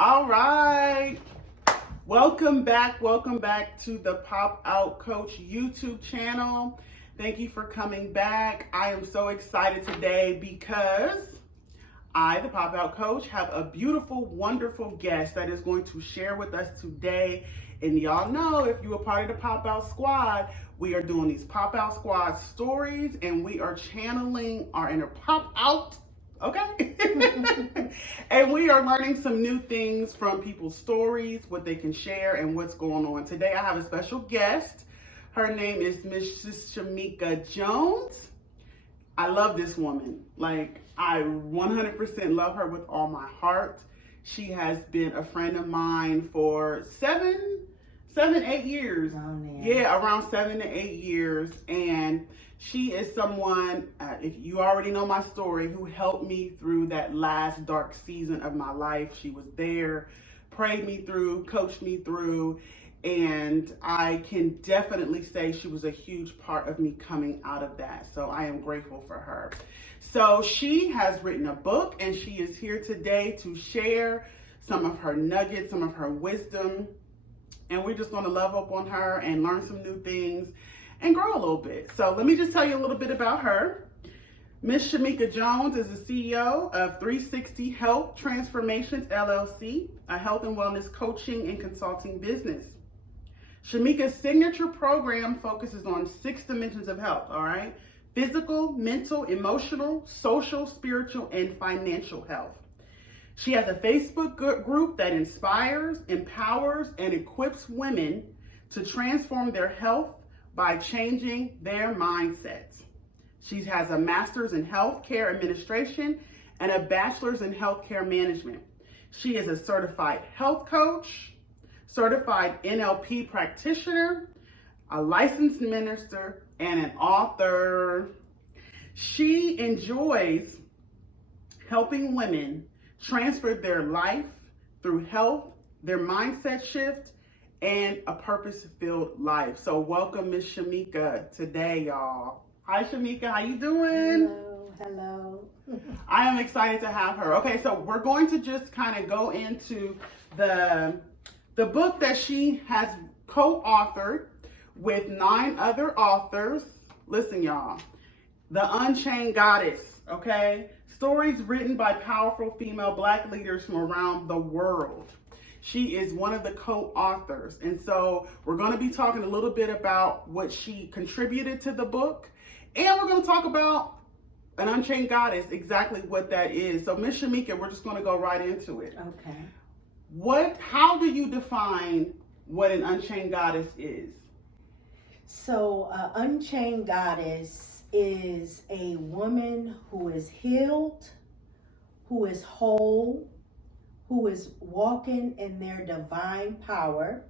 All right. Welcome back to the Pop Out Coach YouTube channel. Thank you for coming back. I am so excited today because I, the Pop Out Coach, have a beautiful, wonderful guest that is going to share with us today. And y'all know, if you're a part of the Pop Out Squad, we are doing these Pop Out Squad stories and we are channeling our inner Pop Out. Okay. And we are learning some new things from people's stories, what they can share and what's going on. Today I have a special guest. Her name is Mrs. Shameka Jones. I love this woman. Like, I 100% love her with all my heart. She has been a friend of mine for 8 years. Oh, man. Yeah, around 7 to 8 years. And she is someone, if you already know my story, who helped me through that last dark season of my life. She was there, prayed me through, coached me through, and I can definitely say she was a huge part of me coming out of that. So I am grateful for her. So she has written a book, and she is here today to share some of her nuggets, some of her wisdom, and we're just going to love up on her and learn some new things and grow a little bit. So let me just tell you a little bit about her. Miss Shameka Jones is the CEO of 360 Health Transformations, LLC, a health and wellness coaching and consulting business. Shameka's signature program focuses on 6 dimensions of health, all right? Physical, mental, emotional, social, spiritual, and financial health. She has a Facebook group that inspires, empowers, and equips women to transform their health by changing their mindsets. She has a master's in healthcare administration and a bachelor's in healthcare management. She is a certified health coach, certified NLP practitioner, a licensed minister, and an author. She enjoys helping women transfer their life through health, their mindset shift, and a purpose-filled life. So welcome Miss Shameka today, y'all. Hi Shameka, how you doing? Hello. I am excited to have her. Okay, so we're going to just kind of go into the book that she has co-authored with 9 other authors. Listen, y'all. The Unchained Goddess, okay? Stories written by powerful female Black leaders from around the world. She is one of the co-authors. And so we're going to be talking a little bit about what she contributed to the book. And we're going to talk about an Unchained Goddess, exactly what that is. So Miss Shameka, we're just going to go right into it. Okay. How do you define what an Unchained Goddess is? So, Unchained Goddess is a woman who is healed, who is whole, who is walking in their divine power,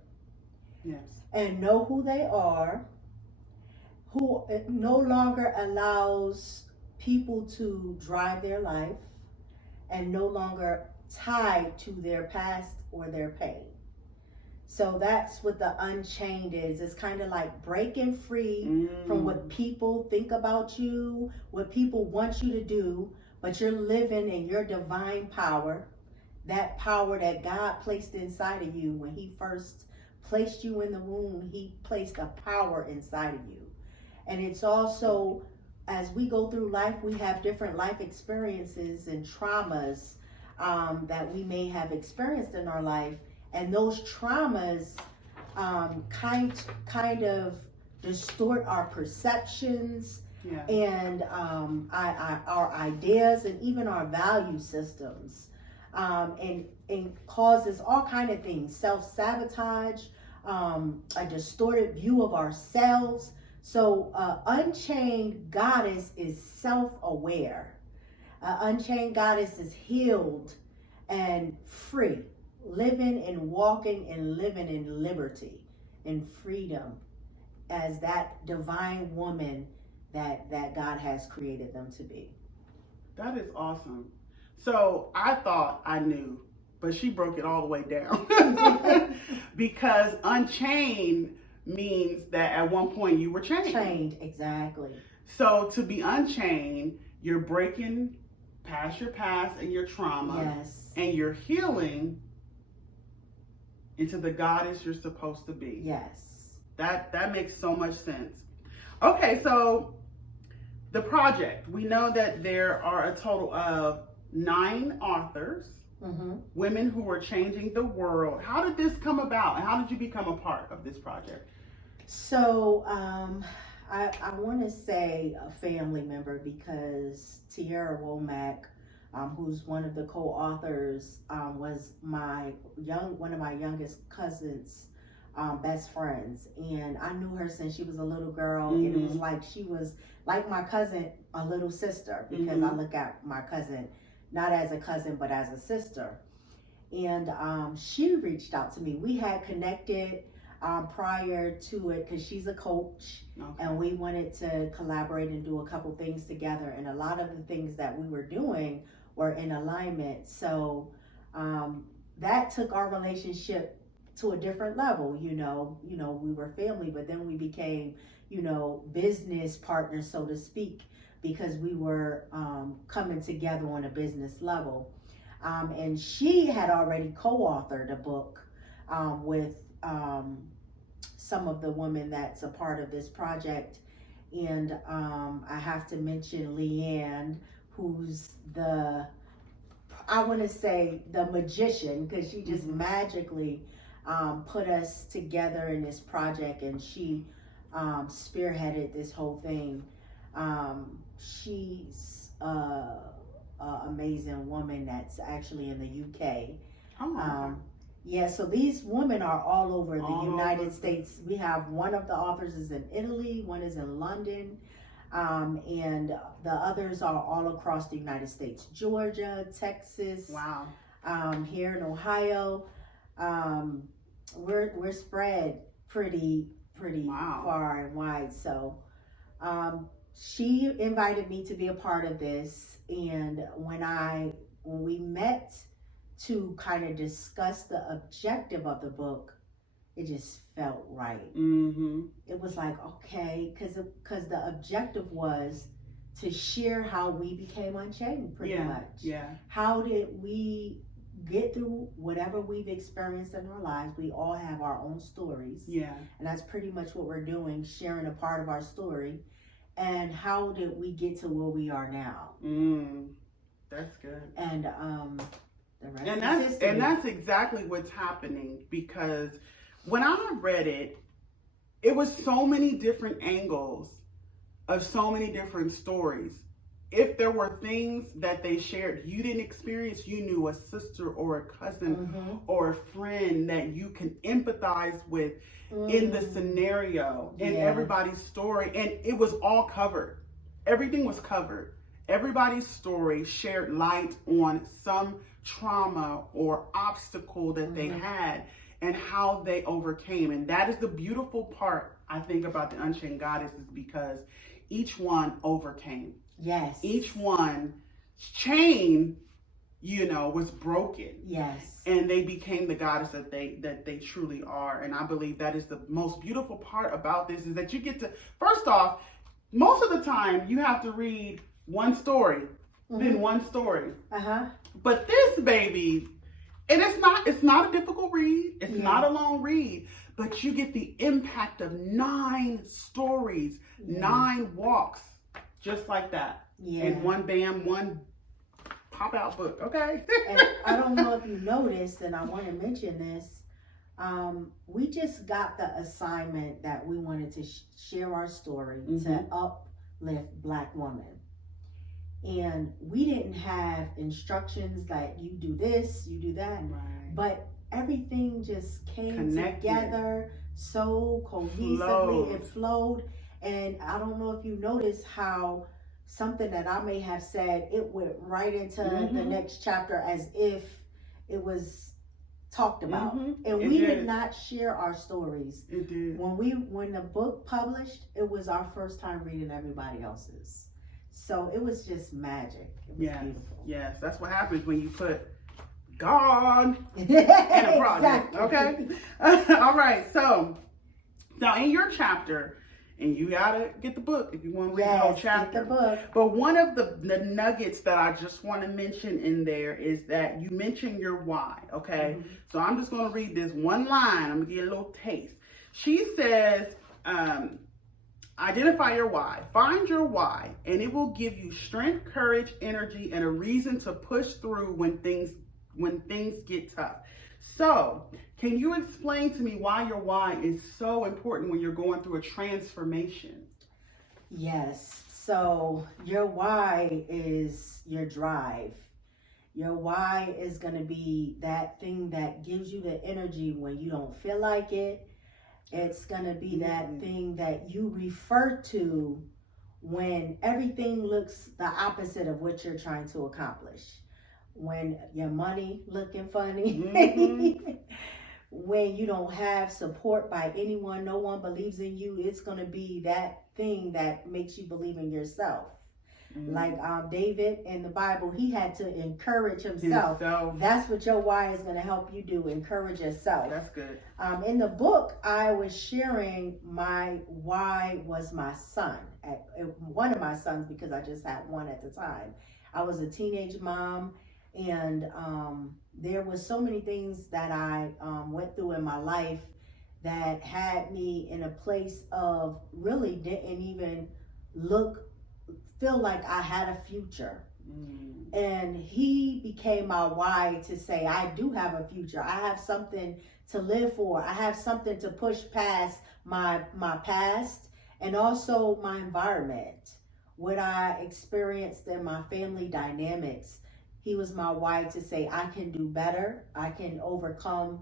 yes, and know who they are, who no longer allows people to drive their life, and no longer tied to their past or their pain. So that's what the Unchained is. It's kind of like breaking free from what people think about you, what people want you to do, but you're living in your divine power, that power that God placed inside of you. When he first placed you in the womb, he placed a power inside of you. And it's also, as we go through life, we have different life experiences and traumas that we may have experienced in our life. And those traumas kind of distort our perceptions, yeah, and our ideas and even our value systems, and causes all kind of things, self-sabotage, a distorted view of ourselves. So Unchained Goddess is self-aware. Unchained Goddess is healed and free, living and walking and living in liberty and freedom as that divine woman that God has created them to be. That is awesome. So I thought I knew, but she broke it all the way down. Because unchained means that at one point you were chained. Chained, exactly. So to be unchained, you're breaking past your past and your trauma. Yes. And you're healing into the goddess you're supposed to be. Yes. That makes so much sense. Okay, so the project, we know that there are a total of 9 authors, women who are changing the world. How did this come about, and how did you become a part of this project? So I want to say a family member, because Tierra Womack, who's one of the co-authors, was one of my youngest cousins' best friends, and I knew her since she was a little girl, and it was like she was like my cousin, a little sister, because I look at my cousin not as a cousin but as a sister. And she reached out to me. We had connected prior to it because she's a coach, and we wanted to collaborate and do a couple things together, and a lot of the things that we were doing were in alignment. So that took our relationship to a different level. We were family, but then we became, business partners, so to speak, because we were coming together on a business level. And she had already co-authored a book with some of the women that's a part of this project. And I have to mention Leanne, who's the magician, because she just magically put us together in this project, and she spearheaded this whole thing. She's an amazing woman that's actually in the UK. So these women are all over the United States. We have one of the authors is in Italy, one is in London, and the others are all across the United States: Georgia, Texas, here in Ohio. We're spread pretty far and wide. So she invited me to be a part of this, and when we met to kind of discuss the objective of the book, it just felt right. It was like, okay, because the objective was to share how we became unchained, pretty much. How did we get through whatever we've experienced in our lives? We all have our own stories. And that's pretty much what we're doing, sharing a part of our story. And how did we get to where we are now? That's good. And the rest is history. And that's exactly what's happening, because when I read it, it was so many different angles of so many different stories. If there were things that they shared you didn't experience, you knew a sister or a cousin or a friend that you can empathize with in the scenario, in everybody's story, and it was all covered. Everything was covered. Everybody's story shared light on some trauma or obstacle that they had and how they overcame. And that is the beautiful part, I think, about the Unchained Goddess, is because each one overcame. Yes. Each one's chain, was broken. Yes. And they became the goddess that they truly are. And I believe that is the most beautiful part about this, is that you get to, first off, most of the time you have to read one story, then one story. But this baby, and it's not a difficult read. It's not a long read, but you get the impact of 9 stories, 9 walks, just like that. And one pop out book. Okay. And I don't know if you noticed, and I want to mention this. We just got the assignment that we wanted to share our story to uplift Black women. And we didn't have instructions like you do this, you do that, but everything just came together so cohesively. It flowed. And I don't know if you noticed how something that I may have said, it went right into the next chapter as if it was talked about. And we did not share our stories. It did. When the book published, it was our first time reading everybody else's. So it was just magic. It was beautiful. Yes, that's what happens when you put God in a project. Okay. All right. So now in your chapter, And you gotta get the book if you want to read the whole chapter. Get the book. But one of the nuggets that I just want to mention in there is that you mentioned your why, okay? Mm-hmm. So I'm just going to read this one line. I'm going to give you a little taste. She says, identify your why. Find your why, and it will give you strength, courage, energy, and a reason to push through when things get tough. So, can you explain to me why your why is so important when you're going through a transformation? Yes. So, your why is your drive. Your why is going to be that thing that gives you the energy when you don't feel like it. It's going to be that thing that you refer to when everything looks the opposite of what you're trying to accomplish. When your money looking funny, when you don't have support by anyone, no one believes in you, it's going to be that thing that makes you believe in yourself. Like David in the Bible, he had to encourage himself. That's what your why is going to help you do, encourage yourself. That's good. In the book, I was sharing my why was my son, one of my sons, because I just had one at the time. I was a teenage mom. And there was so many things that I went through in my life that had me in a place of really didn't even feel like I had a future. And he became my why to say, I do have a future. I have something to live for. I have something to push past my past and also my environment, what I experienced in my family dynamics. He was my why to say, I can do better. I can overcome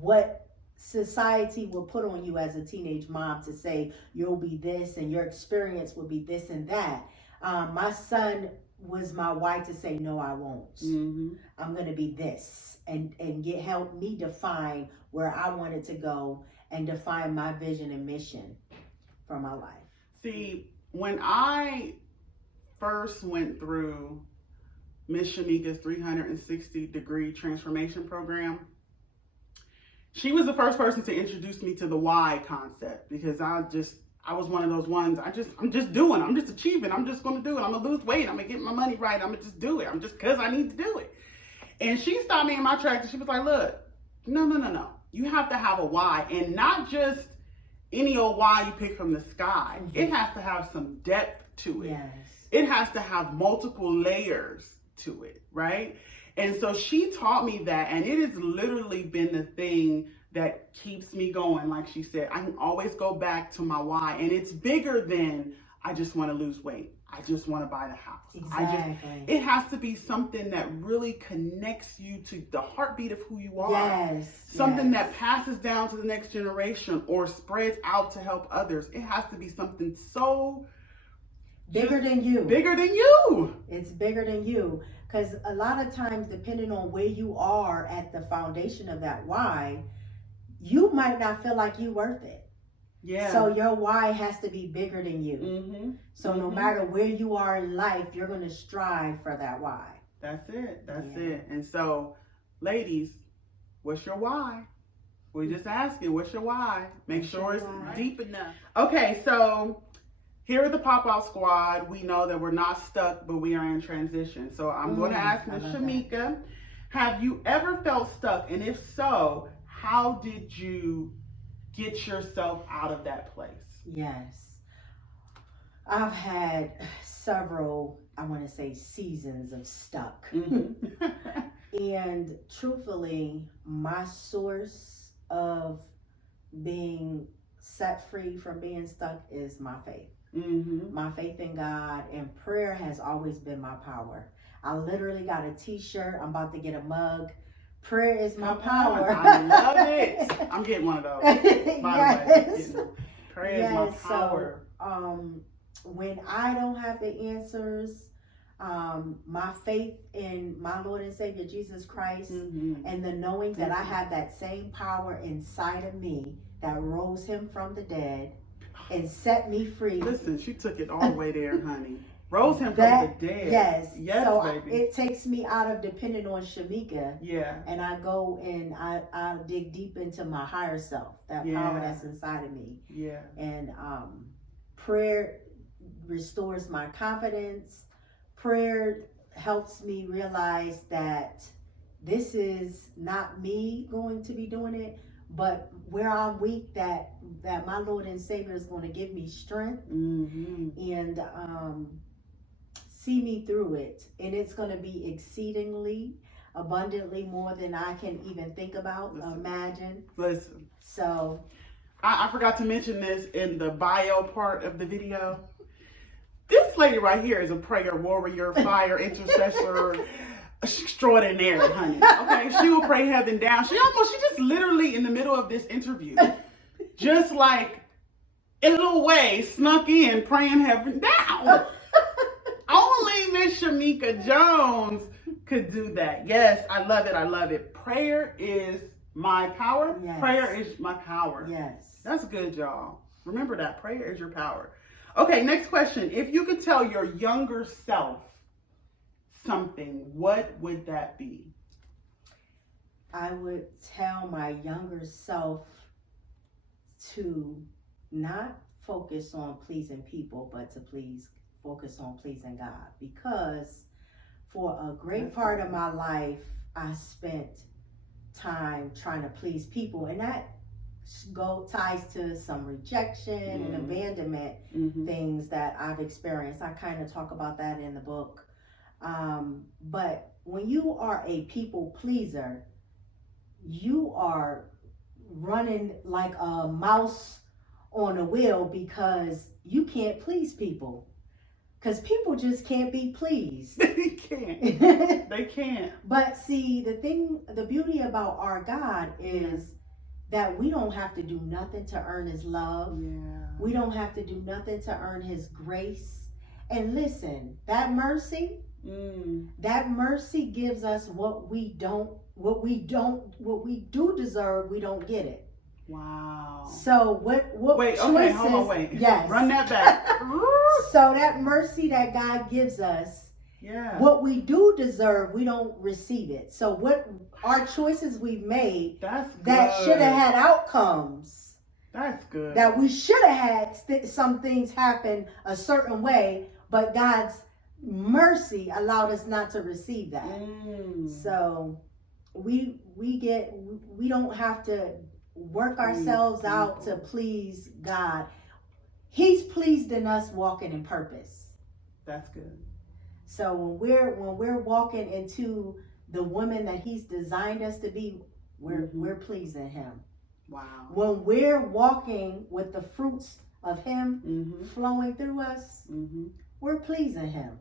what society will put on you as a teenage mom to say, you'll be this and your experience will be this and that. My son was my why to say, no, I won't. I'm going to be this and help me define where I wanted to go and define my vision and mission for my life. See, when I first went through Miss Shameka's 360-degree transformation program, she was the first person to introduce me to the why concept, because I was one of those ones, I'm just doing, I'm just achieving, I'm just going to do it. I'm going to lose weight, I'm going to get my money right, I'm going to just do it. I'm just because I need to do it. And she stopped me in my tracks and she was like, look, no. You have to have a why, and not just any old why you pick from the sky. It has to have some depth to it. Yes. It has to have multiple layers to it, right? And so she taught me that, and it has literally been the thing that keeps me going. Like she said, I can always go back to my why, and it's bigger than I just want to lose weight. I just want to buy the house. Exactly. It has to be something that really connects you to the heartbeat of who you are. Yes. Something that passes down to the next generation or spreads out to help others. It has to be something so bigger than you. Bigger than you. It's bigger than you. Because a lot of times, depending on where you are at the foundation of that why, you might not feel like you're worth it. Yeah. So your why has to be bigger than you. So no matter where you are in life, you're going to strive for that why. That's it. That's it. And so, ladies, what's your why? We're just asking, what's your why? Make sure it's deep enough. Okay, so here at the Pop-Out Squad, we know that we're not stuck, but we are in transition. So I'm going to ask Ms. Shameka, have you ever felt stuck? And if so, how did you get yourself out of that place? Yes. I've had several, I want to say, seasons of stuck. And truthfully, my source of being set free from being stuck is my faith. My faith in God, and prayer has always been my power. I literally got a t-shirt. I'm about to get a mug. Prayer is my power. I love it. I'm getting one of those. By the way. Prayer is my power. So, when I don't have the answers, my faith in my Lord and Savior Jesus Christ, and the knowing that I have that same power inside of me that rose him from the dead and set me free. Listen, she took it all the way there, honey. Rose him from the dead. Yes. Yes, so baby. It takes me out of depending on Shameka. Yeah. And I go and I dig deep into my higher self, that power that's inside of me. Yeah. And prayer restores my confidence. Prayer helps me realize that this is not me going to be doing it, but where I'm weak, that my Lord and Savior is going to give me strength and see me through it. And it's going to be exceedingly, abundantly more than I can even think about, imagine. Listen. So I forgot to mention this in the bio part of the video. This lady right here is a prayer warrior, fire intercessor extraordinaire, honey. Okay, she will pray heaven down. She just literally in the middle of this interview, just like in a little way, snuck in praying heaven down. Only Miss Shameka Jones could do that. Yes, I love it. I love it. Prayer is my power. Yes. Prayer is my power. yes. That's good, y'all. Remember that. Prayer is your power. Okay, next question. If you could tell your younger self something, what would that be? I would tell my younger self to not focus on pleasing people, but to focus on pleasing God. Because for a great part of my life, I spent time trying to please people, and that ties to some rejection and abandonment things that I've experienced. I kind of talk about that in the book. But when you are a people pleaser, you are running like a mouse on a wheel because you can't please people. Because people just can't be pleased. They can't. They can't. But see, the beauty about our God is that we don't have to do nothing to earn his love. Yeah. We don't have to do nothing to earn his grace. And listen, that mercy gives us what we do deserve. We don't get it. Wow. So what wait, choices? okay, hold on, wait. Yes. Run that back. So that mercy that God gives us, what we do deserve, we don't receive it. So what our choices we've made that should have had outcomes. That's good. That we should have had some things happen a certain way, but God's mercy allowed us not to receive that. So we don't have to work ourselves out to please God. He's pleased in us walking in purpose. That's good. So when we're walking into the woman that he's designed us to be, we're pleasing him. Wow. When we're walking with the fruits of him flowing through us, we're pleasing him.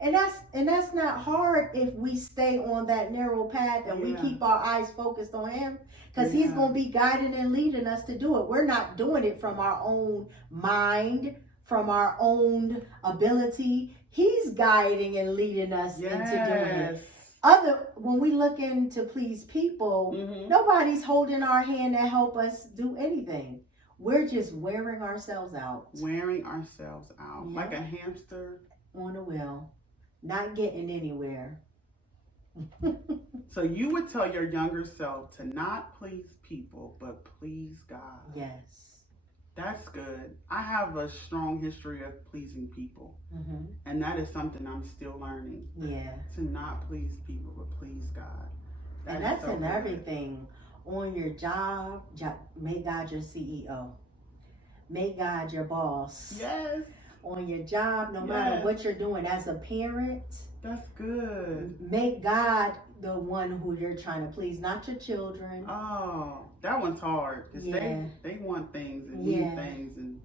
And that's not hard if we stay on that narrow path and we keep our eyes focused on him, because he's going to be guiding and leading us to do it. We're not doing it from our own mind, from our own ability. He's guiding and leading us into doing it. When we look in to please people, nobody's holding our hand to help us do anything. We're just wearing ourselves out. Wearing ourselves out. Like a hamster on a wheel. Not getting anywhere. So you would tell your younger self to not please people, but please God. Yes. That's good. I have a strong history of pleasing people. And that is something I'm still learning. Yeah. To not please people, but please God. And that's in everything. On your job, make God your CEO. Make God your boss. Yes. On your job, no matter what you're doing as a parent. That's good. Make God the one who you're trying to please, not your children. Oh, that one's hard because they want things and need things, and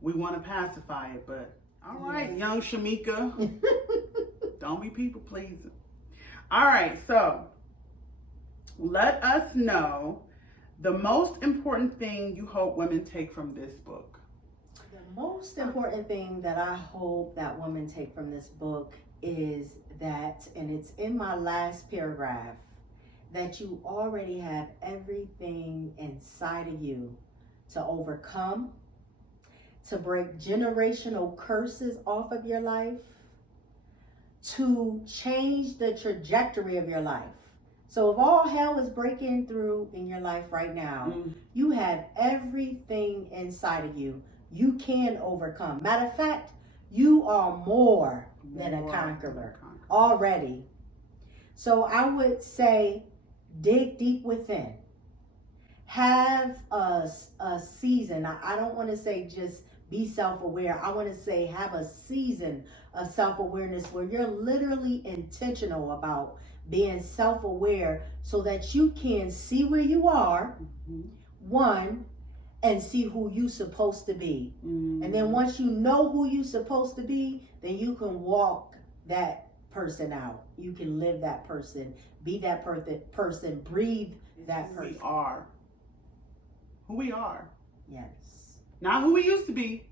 we want to pacify it. But all right, young Shameka, don't be people pleasing. All right, so let us know the most important thing you hope women take from this book. The most important thing that I hope that women take from this book is that, and it's in my last paragraph, that you already have everything inside of you to overcome, to break generational curses off of your life, to change the trajectory of your life. So if all hell is breaking through in your life right now, you have everything inside of you. You can overcome. Matter of fact, you are more than a conqueror already. So I would say dig deep within. Have a season. I don't want to say just be self-aware. I want to say have a season of self-awareness where you're literally intentional about being self-aware so that you can see where you are, one, and see who you're supposed to be. And then once you know who you're supposed to be, then you can walk that person out. You can live that person, be that person, breathe that person. We are who we are. Yes. Not who we used to be,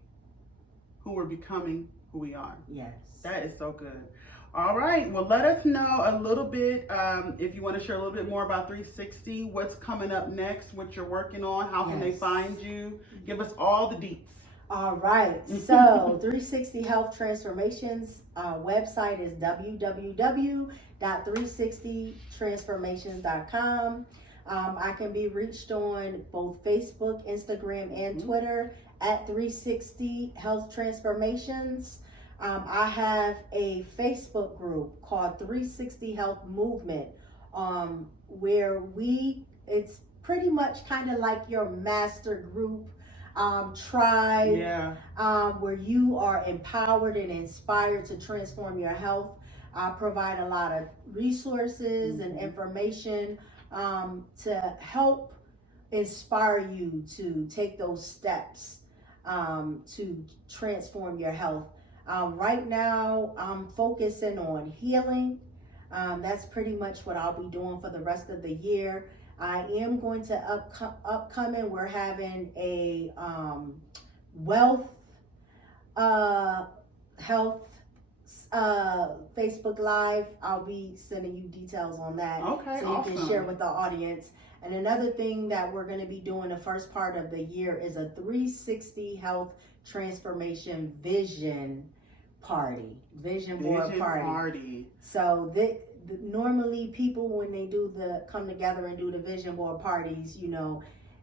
who we're becoming, who we are. Yes. That is so good. All right. Well, let us know a little bit, if you want to share a little bit more about 360, what's coming up next, what you're working on, how can they find you? Give us all the deets. All right. So 360 Health Transformations website is www.360transformations.com. I can be reached on both Facebook, Instagram, and Twitter at 360 Health Transformations. I have a Facebook group called 360 Health Movement, where it's pretty much kind of like your master group tribe, where you are empowered and inspired to transform your health. I provide a lot of resources and information to help inspire you to take those steps to transform your health. Right now, I'm focusing on healing. That's pretty much what I'll be doing for the rest of the year. I am going to upcoming. We're having a wealth health Facebook Live. I'll be sending you details on that. Okay, so you can share with the audience. And another thing that we're going to be doing the first part of the year is a 360 Health Transformation Vision board party. So normally people, when they come together and do the vision board parties,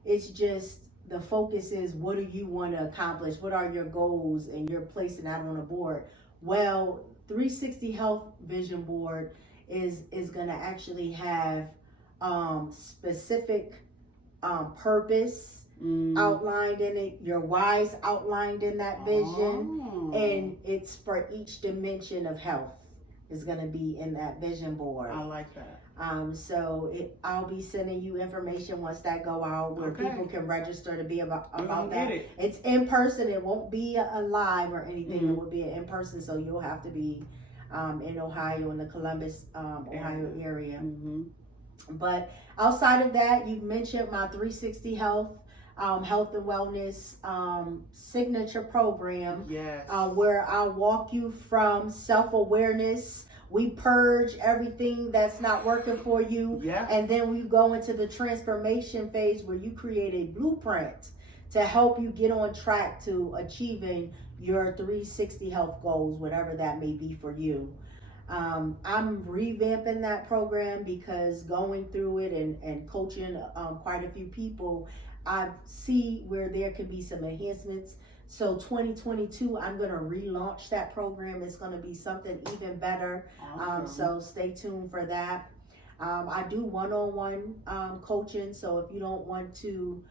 it's just the focus is what do you want to accomplish? What are your goals? And you're placing that on a board. Well, 360 Health Vision Board is going to actually have specific purpose outlined in it, your whys outlined in that vision, and it's for each dimension of health is going to be in that vision board. I like that. So I'll be sending you information once that go out where people can register to be about that. It's in person. It won't be a live or anything. It will be in person. So you'll have to be in Ohio, in the Columbus, Ohio area. But outside of that, you've mentioned my 360 Health and Wellness signature program, where I walk you from self-awareness. We purge everything that's not working for you, and then we go into the transformation phase where you create a blueprint to help you get on track to achieving your 360 health goals, whatever that may be for you. I'm revamping that program because going through it and coaching quite a few people, I see where there could be some enhancements. So 2022, I'm going to relaunch that program. It's going to be something even better. So stay tuned for that. I do one-on-one coaching. So if you don't want to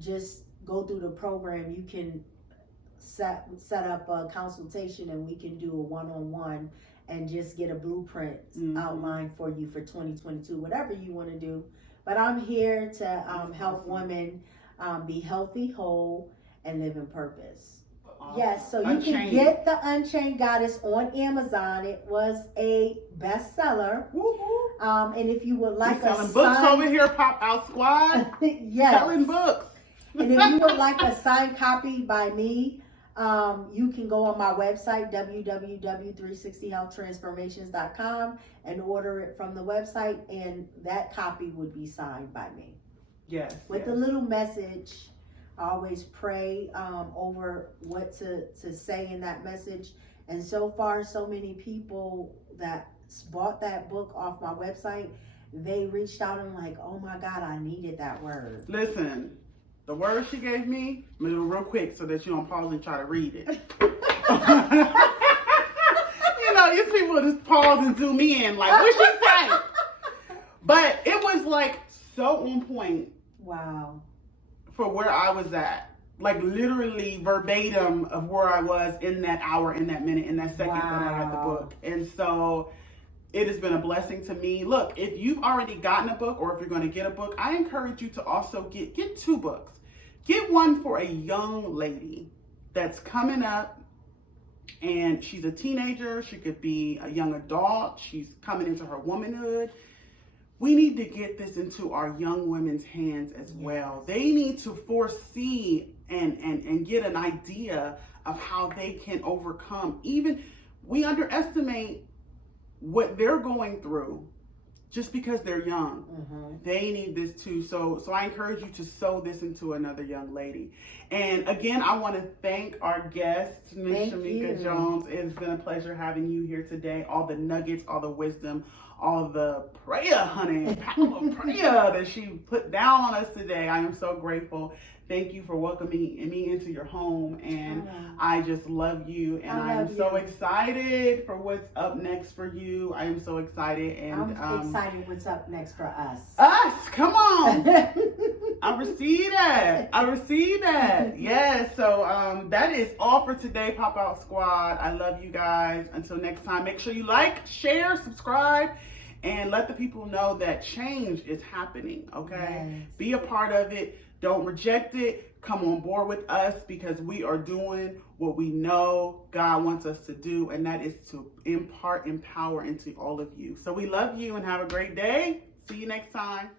just go through the program, you can set up a consultation and we can do a one-on-one and just get a blueprint outline for you for 2022, whatever you want to do. But I'm here to help women be healthy, whole, and live in purpose. Yes, so you can get the Unchained Goddess on Amazon. It was a bestseller. And if you would like selling books over here, Pop Out Squad. Selling books. And if you would like a signed copy by me, you can go on my website, www.360healthtransformations.com, and order it from the website, and that copy would be signed by me. With a little message I always pray over what to say in that message. And so far, so many people that bought that book off my website, they reached out and like, oh my God, I needed that word. Listen, the word she gave me, I'm going to do it real quick so that you don't pause and try to read it. You know, these people just pause and zoom in like, what she say? But it was like so on point. Wow. For where I was at. Like literally verbatim of where I was in that hour, in that minute, in that second that I had the book. And so it has been a blessing to me. Look, if you've already gotten a book or if you're going to get a book, I encourage you to also get 2 books. Get one for a young lady that's coming up and she's a teenager. She could be a young adult. She's coming into her womanhood. We need to get this into our young women's hands as well. They need to foresee and get an idea of how they can overcome. Even we underestimate what they're going through just because they're young. They need this too. So I encourage you to sow this into another young lady. And again, I want to thank our guest, Ms. Shameka Jones. It's been a pleasure having you here today. All the nuggets, all the wisdom, all the prayer, honey, power of prayer that she put down on us today. I am so grateful. Thank you for welcoming me into your home, and I just love you, and I am so excited for what's up next for you. I am so excited, and I'm excited what's up next for us. Us, come on. I receive that. I receive that. Yes. So that is all for today, Pop Out Squad. I love you guys. Until next time, make sure you like, share, subscribe, and let the people know that change is happening. Okay. Yes. Be a part of it. Don't reject it. Come on board with us because we are doing what we know God wants us to do, and that is to impart, empower into all of you. So we love you and have a great day. See you next time.